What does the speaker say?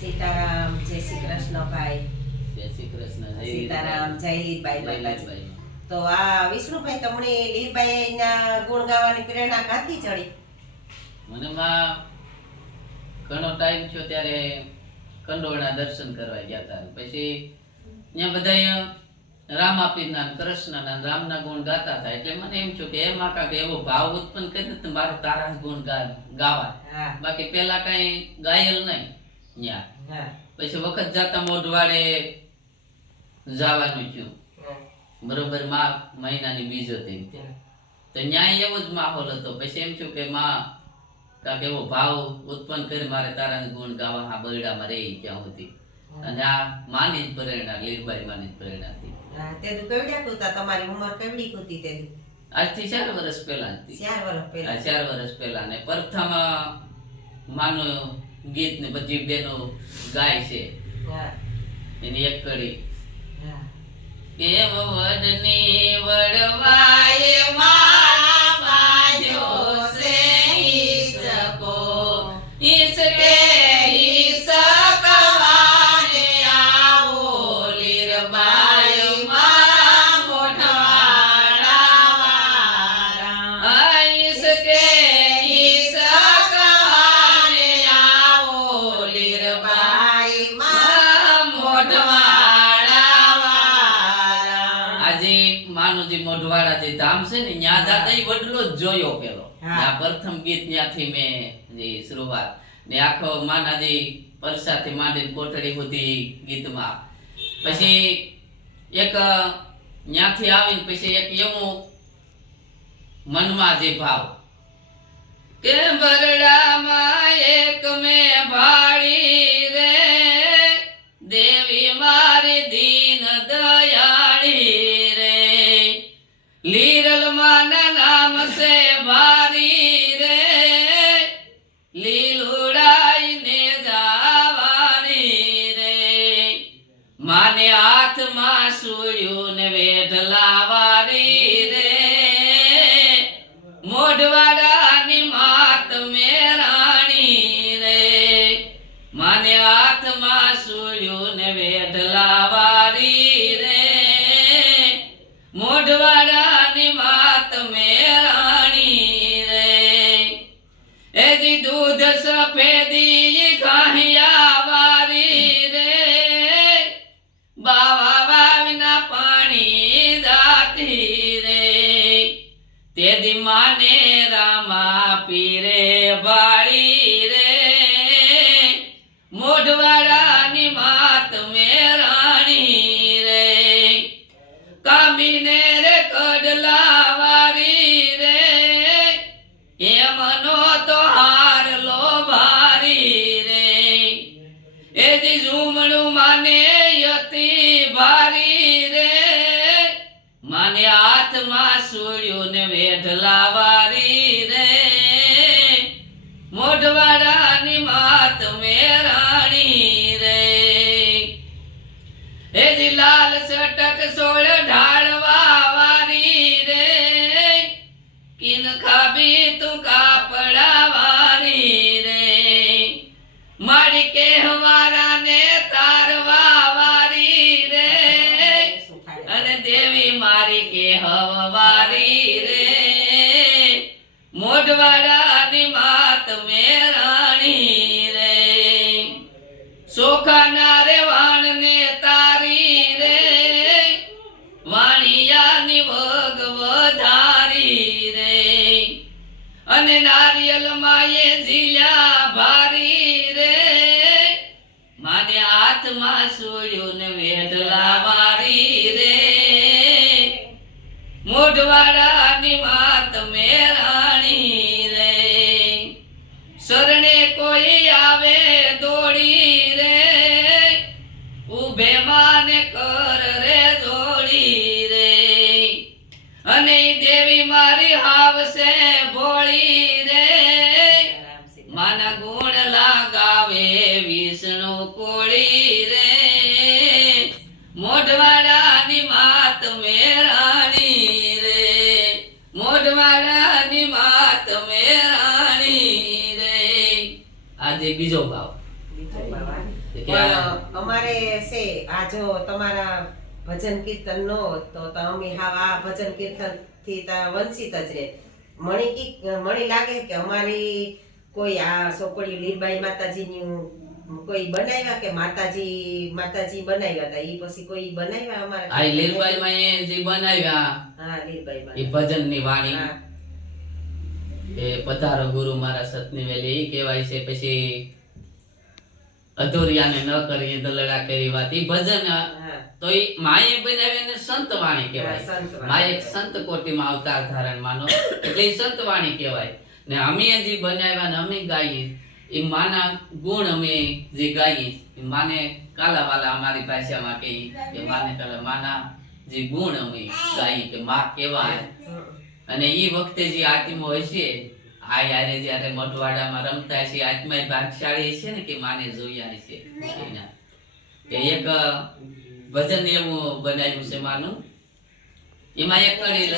સીતારામ, જય શ્રી કૃષ્ણ ભાઈ. જય શ્રી કૃષ્ણ. જય સીતારામ, જય લીલબાઈ જય માતાજી. લીલબાઈ. તો આ વિષ્ણુભાઈ તમને લીલબાઈના ગુણ ગાવાની પ્રેરણા ક્યાંથી ચડી? મને માં ઘણો ટાઈમ થયો ત્યારે કંડોળના દર્શન કરવા ગયા હતા. પછી ત્યાં બધા રામાપીરના ને કૃષ્ણના ને રામના ગુણ ગાતા હતા. એટલે મને એમ થયું કે એમાં કાંઈક એવો ભાવ ઉત્પન્ન કરી તો મારે તારા જ ગુણ ગાવા. હા બાકી પેલા કઈ ગાયેલ નહીં ત્યાં. હા પછી વખત જાતા મોઢવાડે જવાનું થયું. બરોબર મહિનાની બીજ હતી તો ન્યાય એવો જ માહોલ હતો. પછી એમ થયું કે માં કાંઈક એવો ભાવ ઉત્પન્ન કરી મારે તારા ગુણ ગાવા હા બરડામાં રહી ત્યાં હતી. અને આ માની જ પ્રેરણા, લીલબાઈ માની જ પ્રેરણા હતી. હા તેદુ કેવડ્યા કુતા? તમારી ઉંમર કેવડી કુતી તેદુ? આજથી 4 વર્ષ પહેલા હતી. 4 વર્ષ પહેલા. 4 વર્ષ પહેલા. ને પ્રથમ માનું ગીત ને બધી બેનો ગાય છે. હા એની એક કડી હા કેવ વડની વડવાય મારા બાજો સે ઈસકો ઈસકે ઈસકવાને આવો લીરબાઈ માં મોઢવાડા ઈસકે ઈસકવાને આવો લીરબાઈ માં મોઢવાડા. આજે માનુજી મોઢવાડા જે ધામ છે ને ન્યા જાતા ઈ વડલો જ જોયો પેલો. આ પ્રથમ ગીત ન્યાથી મેં જે શરૂઆત ને આખો માનાજી પરસાથી માંડીને કોઠડી સુધી ગીતમાં. પછી એક ન્યાથી આવીને પછી એક એવું મનમાં જે ભાવ કે બરડામાં એક મેં ભાડી રે દેવી મારી દીન દયાળી રે લીરલ માના નામ સે ભારી રે લીલુડાઈને જાવાની રે માને હાથમાં સુળ્યું ને વેઢલા વારી રે મોઢવાડાની માત મેરાણી રે માને હાથમાં સુળ્યું ને વેઢલા વારી રે મોઢવાડાની માત મેરાણી રે એજી દૂધ સફેદી ઘાહિયા વારી રે બાવા વાવીના પાણી દાતી રે તેદી માને રામા પીરે વાળી રે મોઢવાડાની માત મેરાણી રે કામીને રે કડલા વારી રે એમનો તો હારલો ભારી રે એજી ઝૂમણું માને યતી ભારી રે માને હાથમાં સુળ્યું ને વેઢલા વારી રે મોઢવાડાની માત મેરાણી રે એજી લાલ સટક સોળ ઢાળવા વારી રે કિન ખાબી તું કાપડા વારી રે મારી કહેવારાને તારવા વારી રે અને દેવી મારી કહેવારી રે મોઢવાડાની માત મેરાણી રે સોખાના રે વાણને તારી રે વાણિયાની વગ વધારી રે અને નારિયેલ માએ ઝીલ્યા ભારી રે માને હાથમાં સુળ્યું ને વેઢલા વારી રે મોઢવાડાની માત મેરાણી રે શરણે કોઈ આવે દોડી રે ઉભે માને કર રે જોડી રે અને ઈ દેવી મારી હાવશે ભોળી રે માના ગુણ લાગાવે વિષ્ણુ કોળી રે મોઢવાડાની માત મેરાણી રે મોઢવાડાની માત મેરાણી રે. આજે બીજો ભાવ કે આ પણ અમારે છે આ જો તમારા ભજન કીર્તન નો હોત તો અમે આ ભજન કીર્તન થી વંચિત જ રહે. મણી લાગે કે અમારી કોઈ આ છોકરી લીરબાઈ માતાજીની કોઈ બનાવ્યા કે માતાજી બનાવ્યા હતા ઈ પછી કોઈ બનાવ્યા અમારા આ લીરબાઈ માં એ જે બનાવ્યા હા લીરબાઈ માં એ ભજન ની વાણી હા એ પધારો ગુરુ મારા સતની વેલી ઈ કહેવાય છે. પછી અધૂરિયાને ન કરીએ દલડા કરી વાત ઈ ભજન હા તો ઈ માએ બનાવી અને સંત વાણી કહેવાય. હા, સંત વાણી. માએ એક સંત કોટીમાં અવતાર ધારણ માનો એટલે ઈ સંત વાણી કહેવાય. ને અમે જે બનાવ્યા ને અમે ગાઈએ એ માના ગુણ અમે જે ગાઈએ એ માને કાલાવાલા અમારી ભાષામાં કહીએ કે માને કાલા માના જે ગુણ અમે ગાઈએ કે માં કહેવાય. અને ઈ વખતે જે આત્મો હશે આ યારે જ્યારે મઢવાડામાં રમતા છે આત્મા ભાગશાળી છે ને કે માને જોયા છે એના. કે એક ભજન એવું બનાવ્યું છે માનું એમાં એક કડી